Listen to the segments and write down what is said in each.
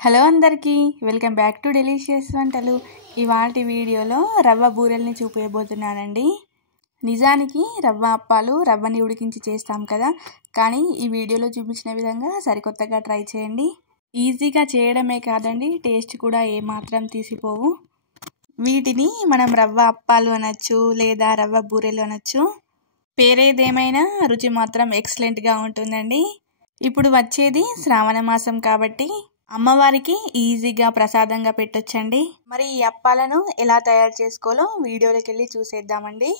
Hello అందరికీ welcome back to delicious వంటలు. ఇవాల్టి వీడియోలో రవ్వ బూరెల్ని చూపించబోతున్నానండి. నిజానికి రవ్వ అప్పాలు రవ్వని ఉడికించి చేస్తాం కదా, కానీ ఈ వీడియోలో చూపించిన విధంగా సరికొత్తగా ట్రై చేయండి. ఈజీగా చేయడమే కాదండి, టేస్ట్ కూడా ఏమాత్రం తీసిపోవు. వీటిని మనం రవ్వ అప్పాలు అనొచ్చు, లేదా రవ్వ బూరెలు అనొచ్చు. పేరేదేమైనా రుచి మాత్రం ఎక్సలెంట్గా ఉంటుందండి. ఇప్పుడు వచ్చేది శ్రావణ మాసం కాబట్టి అమ్మవారికి ఈజీగా ప్రసాదంగా పెట్టొచ్చండి. మరి ఈ అప్పాలను ఎలా తయారు చేసుకోవాలో వీడియోలోకి వెళ్ళి చూసేద్దామండి.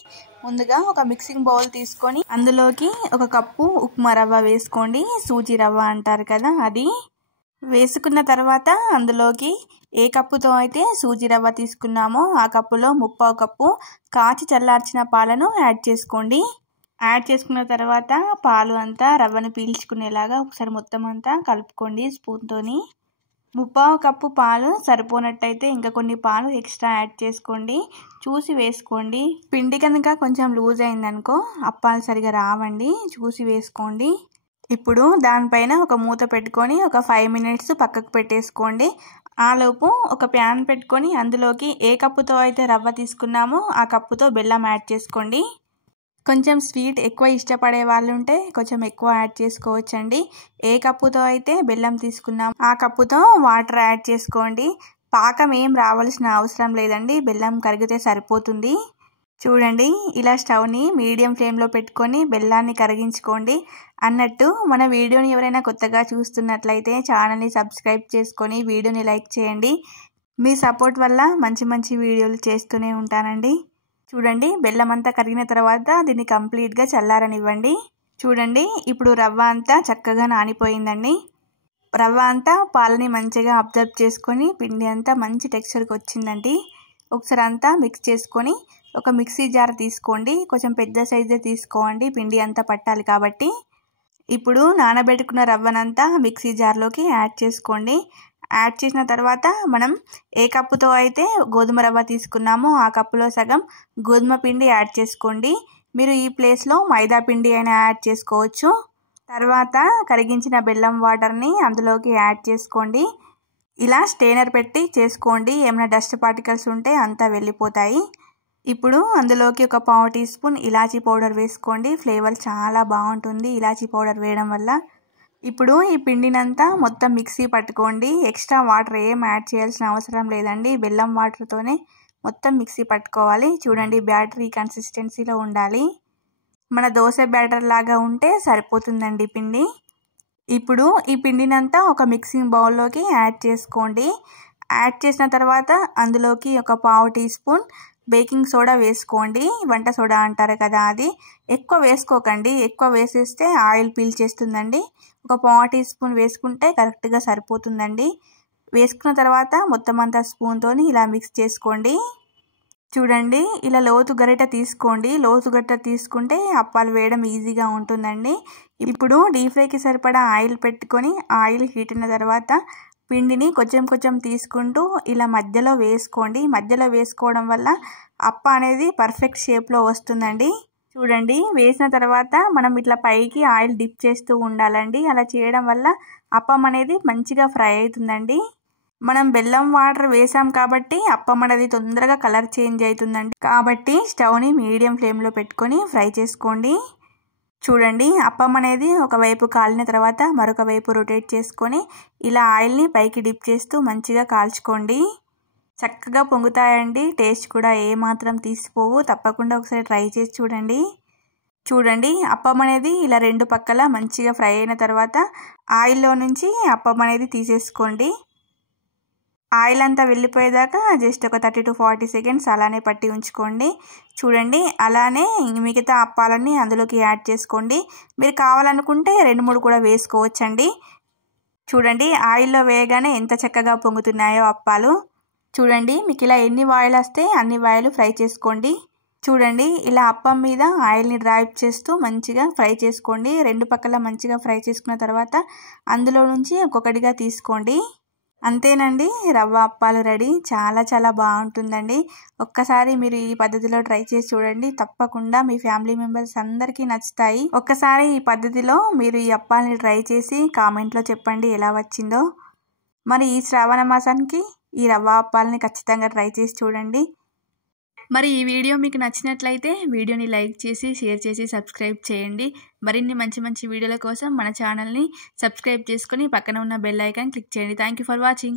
ముందుగా ఒక మిక్సింగ్ బౌల్ తీసుకొని అందులోకి ఒక కప్పు ఉప్మా రవ్వ వేసుకోండి. సూజీ రవ్వ అంటారు కదా, అది వేసుకున్న తర్వాత అందులోకి ఏ కప్పుతో అయితే సూజీ రవ్వ తీసుకున్నామో ఆ కప్పులో 1/2 కప్పు కాచి చల్లార్చిన పాలను యాడ్ చేసుకోండి. యాడ్ చేసుకున్న తర్వాత పాలు అంతా రవ్వను పీల్చుకునేలాగా ఒకసారి మొత్తం అంతా కలుపుకోండి స్పూన్తోని. 1/2 కప్పు పాలు సరిపోనట్టయితే ఇంకా కొన్ని పాలు ఎక్స్ట్రా యాడ్ చేసుకోండి. చూసి వేసుకోండి. పిండి కనుక కొంచెం లూజ్ అయిందనుకో అప్పాలు సరిగా రావండి, చూసి వేసుకోండి. ఇప్పుడు దానిపైన ఒక మూత పెట్టుకొని ఒక 5 మినిట్స్ పక్కకు పెట్టేసుకోండి. ఆలోపు ఒక ప్యాన్ పెట్టుకొని అందులోకి ఏ కప్పుతో అయితే రవ్వ తీసుకున్నామో ఆ కప్పుతో బెల్లం యాడ్ చేసుకోండి. కొంచెం స్వీట్ ఎక్కువ ఇష్టపడే వాళ్ళు ఉంటే కొంచెం ఎక్కువ యాడ్ చేసుకోవచ్చండి. ఏ కప్పుతో అయితే బెల్లం తీసుకున్నాం ఆ కప్పుతో వాటర్ యాడ్ చేసుకోండి. పాకం ఏం రావాల్సిన అవసరం లేదండి, బెల్లం కరిగితే సరిపోతుంది. చూడండి, ఇలా స్టవ్ని మీడియం ఫ్లేమ్లో పెట్టుకొని బెల్లాన్ని కరిగించుకోండి. అన్నట్టు మన వీడియోని ఎవరైనా కొత్తగా చూస్తున్నట్లయితే ఛానల్ని సబ్స్క్రైబ్ చేసుకొని వీడియోని లైక్ చేయండి. మీ సపోర్ట్ వల్ల మంచి మంచి వీడియోలు చేస్తూనే ఉంటానండి. చూడండి, బెల్లం అంతా కరిగిన తర్వాత దీన్ని కంప్లీట్గా చల్లారనివ్వండి. చూడండి, ఇప్పుడు రవ్వ అంతా చక్కగా నానిపోయిందండి. రవ్వ అంతా పాలని మంచిగా అబ్జర్వ్ చేసుకొని పిండి అంతా మంచి టెక్స్చర్కి వచ్చిందండి. ఒకసారి అంతా మిక్స్ చేసుకొని ఒక మిక్సీ జార్ తీసుకోండి. కొంచెం పెద్ద సైజే తీసుకోండి, పిండి అంతా పట్టాలి కాబట్టి. ఇప్పుడు నానబెట్టుకున్న రవ్వనంతా మిక్సీ జార్లోకి యాడ్ చేసుకోండి. యాడ్ చేసిన తర్వాత మనం ఏ కప్పుతో అయితే గోధుమ రవ్వ తీసుకున్నామో ఆ కప్పులో సగం గోధుమ పిండి యాడ్ చేసుకోండి. మీరు ఈ ప్లేస్లో మైదా పిండి అయినా యాడ్ చేసుకోవచ్చు. తర్వాత కరిగించిన బెల్లం వాటర్ని అందులోకి యాడ్ చేసుకోండి. ఇలా స్టెయినర్ పెట్టి చేసుకోండి, ఏమైనా డస్ట్ పార్టికల్స్ ఉంటే అంతా వెళ్ళిపోతాయి. ఇప్పుడు అందులోకి ఒక 1/2 టీ స్పూన్ ఇలాచీ పౌడర్ వేసుకోండి. ఫ్లేవర్ చాలా బాగుంటుంది ఇలాచీ పౌడర్ వేయడం వల్ల. ఇప్పుడు ఈ పిండినంతా మొత్తం మిక్సీ పట్టుకోండి. ఎక్స్ట్రా వాటర్ ఏం యాడ్ చేయాల్సిన అవసరం లేదండి, బెల్లం వాటర్తోనే మొత్తం మిక్సీ పట్టుకోవాలి. చూడండి, బ్యాటర్ ఈ కన్సిస్టెన్సీలో ఉండాలి. మన దోశ బ్యాటర్ లాగా ఉంటే సరిపోతుందండి పిండి. ఇప్పుడు ఈ పిండినంతా ఒక మిక్సింగ్ బౌల్లోకి యాడ్ చేసుకోండి. యాడ్ చేసిన తర్వాత అందులోకి ఒక 1/2 టీ స్పూన్ బేకింగ్ సోడా వేసుకోండి. వంట సోడా అంటారు కదా, అది ఎక్కువ వేసుకోకండి. ఎక్కువ వేసేస్తే ఆయిల్ పీల్చేస్తుందండి. ఒక 1/2 టీ స్పూన్ వేసుకుంటే కరెక్ట్గా సరిపోతుందండి. వేసుకున్న తర్వాత మొత్తం అంతా స్పూన్తోని ఇలా మిక్స్ చేసుకోండి. చూడండి, ఇలా లోతు గరిట తీసుకోండి. లోతు గరిట తీసుకుంటే అప్పాలు వేయడం ఈజీగా ఉంటుందండి. ఇప్పుడు డీప్ ఫ్రైకి సరిపడా ఆయిల్ పెట్టుకొని ఆయిల్ హీట్ అయిన తర్వాత పిండిని కొంచెం కొంచెం తీసుకుంటూ ఇలా మధ్యలో వేసుకోండి. మధ్యలో వేసుకోవడం వల్ల అప్ప అనేది పర్ఫెక్ట్ షేప్లో వస్తుందండి. చూడండి, వేసిన తర్వాత మనం ఇట్లా పైకి ఆయిల్ డిప్ చేస్తూ ఉండాలండి. అలా చేయడం వల్ల అప్పం అనేది మంచిగా ఫ్రై అవుతుందండి. మనం బెల్లం వాటర్ వేసాం కాబట్టి అప్పం అనేది తొందరగా కలర్ చేంజ్ అవుతుందండి. కాబట్టి స్టవ్ని మీడియం ఫ్లేమ్లో పెట్టుకొని ఫ్రై చేసుకోండి. చూడండి, అప్పం అనేది ఒకవైపు కాలిన తర్వాత మరొక వైపు రొటేట్ చేసుకొని ఇలా ఆయిల్ని పైకి డిప్ చేస్తూ మంచిగా కాల్చుకోండి. చక్కగా పొంగుతాయండి, టేస్ట్ కూడా ఏమాత్రం తీసిపోవు. తప్పకుండా ఒకసారి ట్రై చేసి చూడండి. చూడండి, అప్పం అనేది ఇలా రెండు పక్కల మంచిగా ఫ్రై అయిన తర్వాత ఆయిల్లో నుంచి అప్పం అనేది తీసేసుకోండి. ఆయిల్ అంతా వెళ్ళిపోయేదాకా జస్ట్ ఒక 30 to 40 సెకండ్స్ అలానే పట్టి ఉంచుకోండి. చూడండి, అలానే మిగతా అప్పాలన్నీ అందులోకి యాడ్ చేసుకోండి. మీరు కావాలనుకుంటే 2-3 కూడా వేసుకోవచ్చండి. చూడండి, ఆయిల్లో వేయగానే ఎంత చక్కగా పొంగుతున్నాయో అప్పాలు. చూడండి, మీకు ఇలా ఎన్ని వాయిల్ వస్తే అన్ని వాయిలు ఫ్రై చేసుకోండి. చూడండి, ఇలా అప్పం మీద ఆయిల్ని డ్రాప్ చేస్తూ మంచిగా ఫ్రై చేసుకోండి. రెండు పక్కల మంచిగా ఫ్రై చేసుకున్న తర్వాత అందులో నుంచి ఒక్కొక్కటిగా తీసుకోండి. అంతేనండి, రవ్వ అప్పాలు రెడీ. చాలా చాలా బాగుంటుందండి. ఒక్కసారి మీరు ఈ పద్ధతిలో ట్రై చేసి చూడండి, తప్పకుండా మీ ఫ్యామిలీ మెంబర్స్ అందరికీ నచ్చుతాయి. ఒక్కసారి ఈ పద్ధతిలో మీరు ఈ అప్పాలని ట్రై చేసి కామెంట్లో చెప్పండి ఎలా వచ్చిందో. మరి ఈ శ్రావణ మాసానికి ఈ రవ్వ అప్పాలని ఖచ్చితంగా ట్రై చేసి చూడండి. మరి ఈ వీడియో మీకు నచ్చినట్లయితే వీడియోని లైక్ చేసి షేర్ చేసి సబ్స్క్రైబ్ చేయండి. మరిన్ని మంచి మంచి వీడియోల కోసం మన ఛానల్ని సబ్స్క్రైబ్ చేసుకొని పక్కన ఉన్న బెల్ ఐకాన్ క్లిక్ చేయండి. Thank you for watching.